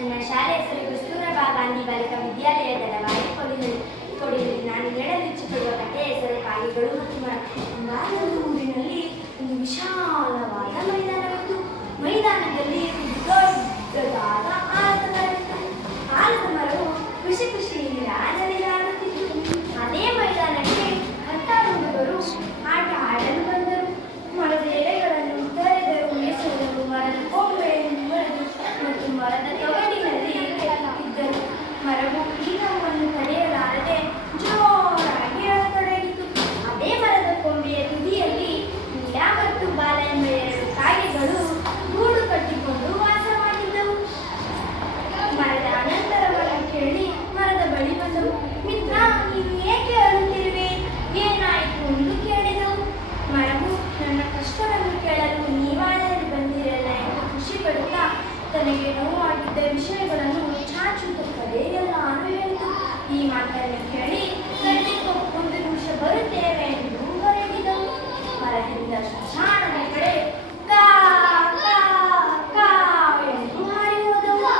ನನ್ನ ಶಾಲೆ ಹೆಸರು ಕಸ್ತೂರಬಾ ಗಾಂಧಿ ಬಾಲಿಕಾ ವಿದ್ಯಾಲಯ ದಳವಾಯಿ ಕೊಡಿಯಲ್ಲಿ ನಾನು ಹೇಳಲಿಚ್ಛಿಸುವ ಕಥೆಯ ಹೆಸರು ಕಾಗೆಗಳು ಮತ್ತು ಮರ. ಒಂದಾನೊಂದು ಊರಿನಲ್ಲಿ ಒಂದು ವಿಶಾಲವಾದ ಮೈದಾನವಿತ್ತು. ಮೈದಾನದಲ್ಲಿ ದೊಡ್ಡದಾದ ಆಲದ ಮರವಿತ್ತು. ಆಲದ ಮರವು ಖುಷಿ ಖುಷಿಯಿಂದ ನಲಿದಾಡುತ್ತಿತ್ತು. ಅದೇ ಮೈದಾನಕ್ಕೆ ಹತ್ತಾರು ಹುಡುಗರು ಆಟ ಆಡಲು ಬಂದರು. ಮರದ ಎಲೆಗಳನ್ನು ತೊರೆದರು, ಎಸೆದರು, ಮರದ ಕೊಂಬೆಯನ್ನು ಮುರಿದು ಮತ್ತು ಮರದ ತೊಗಡಿನಲ್ಲಿ ಕೆತ್ತಿದ್ದರು. ಮರವು ಈ ನೋವನ್ನು ತಡೆಯಲಾರದೆ ಜೋರಾಗಿ ಅಳತೊಡಗಿತು. ಅದೇ ಮರದ ಕೊಂಬೆಯ ತುದಿಯಲ್ಲಿ ನೀಲ ಮತ್ತು ಬಾಲ ಎಂಬ ಎರಡು ಕಾಗೆಗಳು ಗೂಡು ಕಟ್ಟಿಕೊಂಡು ವಾಸವಾಗಿದ್ದವು. ಮರದ ಅನಂತರವನ್ನು ಕೇಳಿ ಮರದ ಬಳಿ ಬಂದವು. ಮಿತ್ರ, ನೀವು ಏಕೆ ಅಳುತ್ತಿರುವೆ? ಏನಾಯಿತು ಎಂದು ಕೇಳಿದವು. ಮರವು ನನ್ನ ಕಷ್ಟವನ್ನು ಕೇಳಲು ನೀವಾದರೂ ಬಂದಿರಲ್ಲ ಎಂದು ಖುಷಿ ಪಡುತ್ತಾ ತನಗೆ ನೋವಾಗಿದ್ದ ವಿಷಯಗಳನ್ನು ಚಾಚುತ್ತದೆ ಎಲ್ಲಾನು ಹೇಳಿತು. ಈ ಮಾತನ್ನು ಕೇಳಿ ಖಂಡಿತ ಒಂದು ನಿಮಿಷ ಬರುತ್ತೇವೆ ಎಂದು ಹೊರಟಿದವು. ಮರದಿಂದ ಸ್ಮಶಾನದ ಕಡೆ ಕಾ ಕಾ ಕಾ ಎಂದು ಹಾರಿ ಹೋದವು.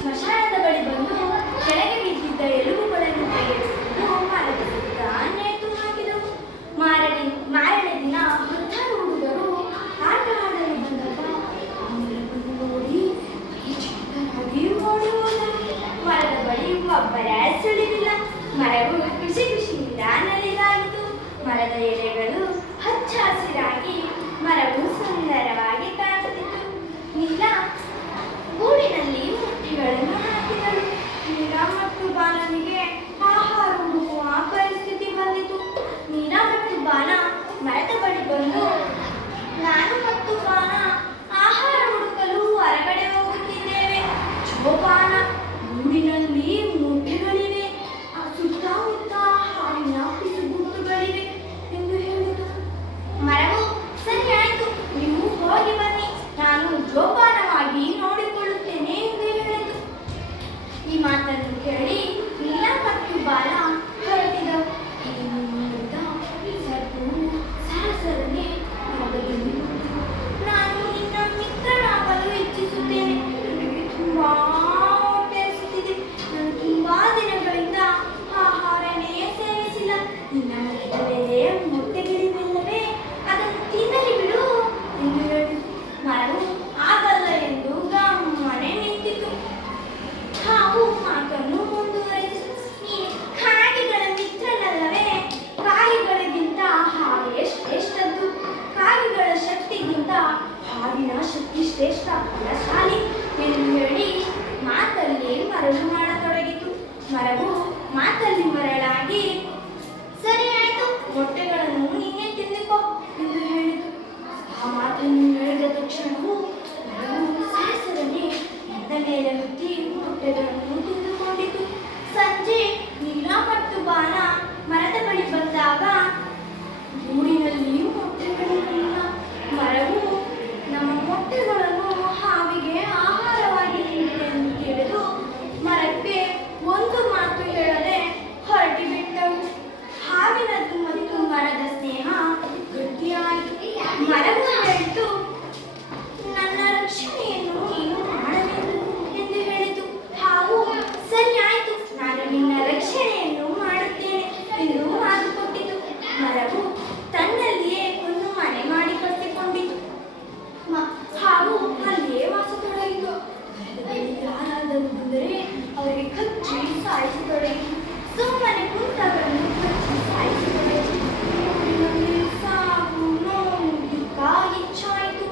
ಸ್ಮಶಾನದ ಬಳಿ ಬಂದು ಕೆಳಗೆ ಬಿದ್ದಿದ್ದ ಎಲುಬುಗಳನ್ನು ತೆಗೆದುಕೊಂಡು ಮರದ ಸುತ್ತ ನೇತು ಹಾಕಿದವು. ಮಾರನೇ ದಿನ ಹತ್ತಾರು ಹುಡುಗರು ಆಟ ಆಡಲು ಬಂದಾಗ ನೋಡಿ ಚಿಕ್ಕದಾಗಿ ಓಡಿ ಹೋದರು. ಮರದ ಬಳಿ ಒಬ್ಬರೇ ಸುಳಿವಿಲ್ಲ. ಮರವು ಖುಷಿ ಖುಷಿಯಿಂದ ನಲಿದಾಡಿತು. ಮರದ ಎಲೆಗಳು ಹಚ್ಚ ಹಸಿರಾಗಿ ಮರವು ಸುಂದರವಾಗಿ ಕಾಣುತ್ತಿತ್ತು. ನೀಲ ಗೂಡಿನಲ್ಲಿ ಮೊಟ್ಟೆಗಳನ್ನು ಹಾಕಿದಳು. ನೀಲ ಮತ್ತು ಬಾಲನಿಗೆ ಆಹಾರ ಹುಡುಕುವ ಪರಿಸ್ಥಿತಿ ಬಂದಿತು. ನೀಲ ಮತ್ತು ಬಾಲ ಮರದ ಬಳಿ ಬಂದು, ನಾನು ಮತ್ತು ಬಾಲ ಆಹಾರ ಹುಡುಕಲು ಹೊರಗಡೆ ಹೋಗುತ್ತಿದ್ದೇವೆ. ಜೋಪಾನ, ಗೂಡಿನಲ್ಲಿ ಮೊಟ್ಟೆಗಳಿವೆ, ಸುತ್ತಮುತ್ತ ಹಾಲಿನ ಪಿಸುಗುಟ್ಟುಗಳಿವೆ ಎಂದು ಹೇಳಿತು. ಮರವು ಸರಿ ಆಯಿತು, ನೀವು ಹೋಗಿ ಬನ್ನಿ, ನಾನು ಜೋಪಾನವಾಗಿ ನೋಡಿಕೊಳ್ಳುತ್ತೇನೆ ಎಂದು ಹೇಳಿತು. ಈ ಮಾತನ್ನು ಕೇಳಿ ನೀಲ ಮತ್ತು ಬಾಲ ಹೊರಟಿದವು. ಸರಸರನೆ ನಾನು ನಿನ್ನ ಮಿತ್ರನಾಗಲು ಇಚ್ಛಿಸುತ್ತೇನೆ. ನನಗೆ ತುಂಬಾ ಹೊಟ್ಟೆಹಸಿದಿದೆ. ನಾನು ತುಂಬಾ ದಿನಗಳಿಂದ ಆಹಾರನೇ ಸೇವಿಸಿಲ್ಲ. ನಿನ್ನ ಮನೆಯಲ್ಲೇ ಮೊಟ್ಟೆಗಳಿವೆಲ್ಲವೇ? ಅದನ್ನು ತಿನ್ನಲಿ ಬಿಡು ಎಂದು ಹೇಳಿತು. ಮರವು ಆಗಲ್ಲ ಎಂದು ಗಮ್ಮನೆ ನಿಂತಿತು. ಹಾವು ಮಾತನ್ನು ಮುಂದುವರೆಸಿತು. ನೀನು ಕಾಗೆಗಳ ಮಿತ್ರನಲ್ಲವೇ? ಕಾಗೆಗಳಿಗಿಂತ ಹಾವೇ ಶ್ರೇಷ್ಠದ್ದು. ಕಾಗೆಗಳ ಶಕ್ತಿಗಿಂತ ಹಾವಿನ ಶಕ್ತಿ ಶ್ರೇಷ್ಠ, ಬಲಶಾಲಿ ಎಂದು ಹೇಳಿ ಮಾತಲ್ಲಿ ಮರಳು ಮಾಡತೊಡಗಿತು. ಮರವು ಮಾತಲ್ಲಿ ಮರಳಾಗಿ, ಸರಿ ಆಯಿತು, ಮೊಟ್ಟೆಗಳನ್ನು ನೀನೇ ತಿಂದುಕೋ ಎಂದು ಹೇಳಿತು. ಆ ಮಾತನ್ನು ಹೇಳಿದ ತಕ್ಷಣವೂ ಮರವು ಸರಸರನೆ ಮರದ ಮೇಲೆ ಹತ್ತಿ ಮೊಟ್ಟೆಗಳನ್ನು ತಿಂದುಕೊಂಡಿತು. ಸಂಜೆ ನೀಲ ಮತ್ತು ಬಾಲ ಮರದ ಬಳಿ ಬಂದಾಗ ಗೂಡಿನಲ್ಲಿ ಮೊಟ್ಟೆಗಳಿರಲಿಲ್ಲ. ಮರವು ನಮ್ಮ ಮೊಟ್ಟೆಗಳನ್ನು ಹಾವಿಗೆ ಆಹಾರವಾಗಿ ನೀಡಿದೆ ಎಂದು ತಿಳಿದು ಮರಕ್ಕೆ ಒಂದು ಮಾತು ಹೇಳದೆ ಹೊರಟಿ ಬಿಟ್ಟವು. ಹಾವಿನದು ಮತ್ತು ಮರದ ಸ್ನೇಹ ಗಟ್ಟಿಯಾಯಿತು. ಮರವು ಹೇಳಿತು, ನನ್ನ ರಕ್ಷಣೆಯನ್ನು ನೀನು ಮಾಡಬೇಕು ಎಂದು ಹೇಳಿತು. ಹಾವು ಸರಿ ಆಯಿತು, ನಾನು ನಿನ್ನ ರಕ್ಷಣೆಯನ್ನು ಮಾಡುತ್ತೇನೆ ಎಂದು ಮಾತು ಕೊಟ್ಟಿತು. ಮರವು ತನ್ನಲ್ಲಿಯೇ ಒಂದು ಮನೆ ಮಾಡಿ ಕಟ್ಟಿಕೊಂಡಿತು. ಹಾವು ಅಲ್ಲಿಯೇ ವಾಸತೊಡಗಿತು. ಯಾರಾದರೂ ಬಂದರೆ ಅವರಿಗೆ ಕಚ್ಚಿ ಸಾಯಿಸತೊಡಗಿತು. ಸುಮ್ಮನೆ ಕುಂತವರನ್ನು ಕಚ್ಚಿ ಸಾಯಿಸತೊಡಗಿತು. ಸಾವು, ನೋವು, ದುಃಖ ಹೆಚ್ಚಾಯಿತು.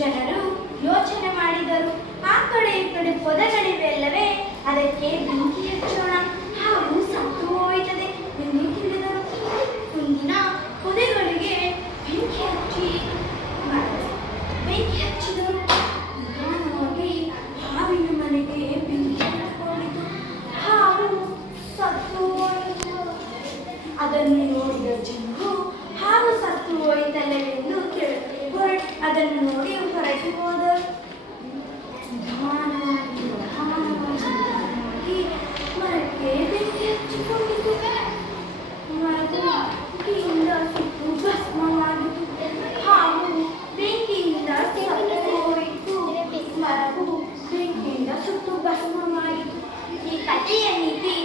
ಜನರು ಯೋಚನೆ ಮಾಡಿದರು, ಆ ಕಡೆ ಈ ಕಡೆ ಪೊದೆಗಳಿವೆಲ್ಲವೇ, ಅದಕ್ಕೆ ಬೆಂಕಿ ಹಚ್ಚೋಣ, ಹಾವು ಸತ್ತು ಹೋಯ್ತದೆ ಎಂದು ತಿಳಿದರು. ಮುಂದಿನ ಪೊದೆಗಳಿಗೆ ಬೆಂಕಿ ಹಚ್ಚಿದರು. ನಿಧಾನವಾಗಿ ಹಾವಿನ ಮನೆಗೆ ಬೆಂಕಿ ಹಚ್ಚಿಕೊಂಡಿತು. ಹಾವು ಸತ್ತು ಹೋಯಿತು. ಅದನ್ನು ನೋಡಿದ ಜನರು ಹಾವು ಸತ್ತು ಹೋಯಿತಲ್ಲವೆಂದು ಅದನ್ನು ನೋಡಿ ಹೊರಟು ಹೋದರು. ನಿಧಾನವಾಗಿ ಮರಕ್ಕೆ ಬೆಂಕಿ ಹಚ್ಚಿಕೊಂಡಿತು. ಮರದ ಬೆಂಕಿಯಿಂದ ಸುಟ್ಟು ಭಸ್ಮವಾಗಿತು. ಹಾವು ಬೆಂಕಿಯಿಂದ ಸತ್ತು ಹೋಯಿತು. ಮರವು ಬೆಂಕಿ ಸುಟ್ಟು ಭಸ್ಮವಾಯಿತು. ಈ ಕಥೆಯ ನೀತಿ